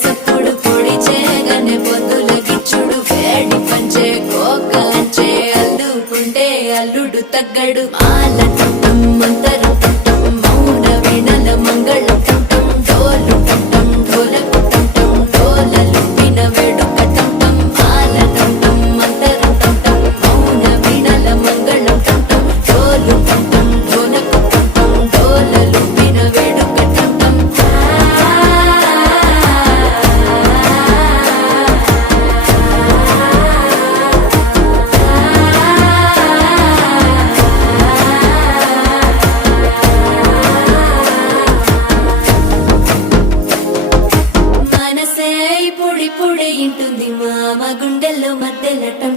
సప్పుడు పొడి చేయగానే పొద్దుల గిచ్చుడు వేడి పంచే కోకలంచే అల్లుకుంటే అల్లుడు తగ్గడు మాల టుట్టం మంతర టుట్టం మౌన వీణల మంగళ టుట్టం డోలు టుట్టం ఢోలకు టుట్టం డోలలు విన వేడుక టుట్టం మాల టుట్టం మంతర టుట్టం మౌన వీణల మంగళ టుట్టం డోలు టుట్టం ఢోలకు టుట్టం డోలలు విన వేడుక టుట్టం మనసే పొడి పొడి ఇంటుంది మామ గుండెల్లో మధ్యలటం